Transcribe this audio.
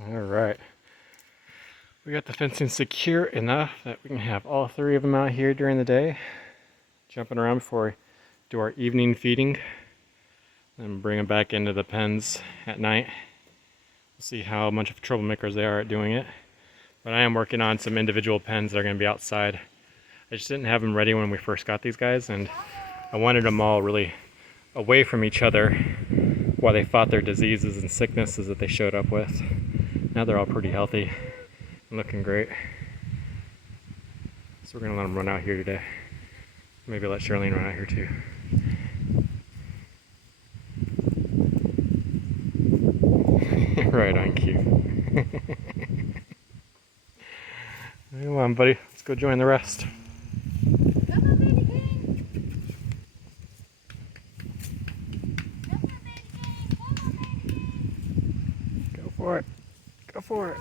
Alright. We got the fencing secure enough that we can have all three of them out here during the day, jumping around before we do our evening feeding, and bring them back into the pens at night. We'll see how much of troublemakers they are at doing it. But I am working on some individual pens that are going to be outside. I just didn't have them ready when we first got these guys, and I wanted them all really away from each other while they fought their diseases and sicknesses that they showed up with. Now they're all pretty healthy and looking great. So we're going to let them run out here today. Maybe let Charlene run out here too. Right on cue. Come on, buddy. Let's go join the rest. Come on, baby king. Come on, baby king. Come on, baby king. Go for it. Go for it.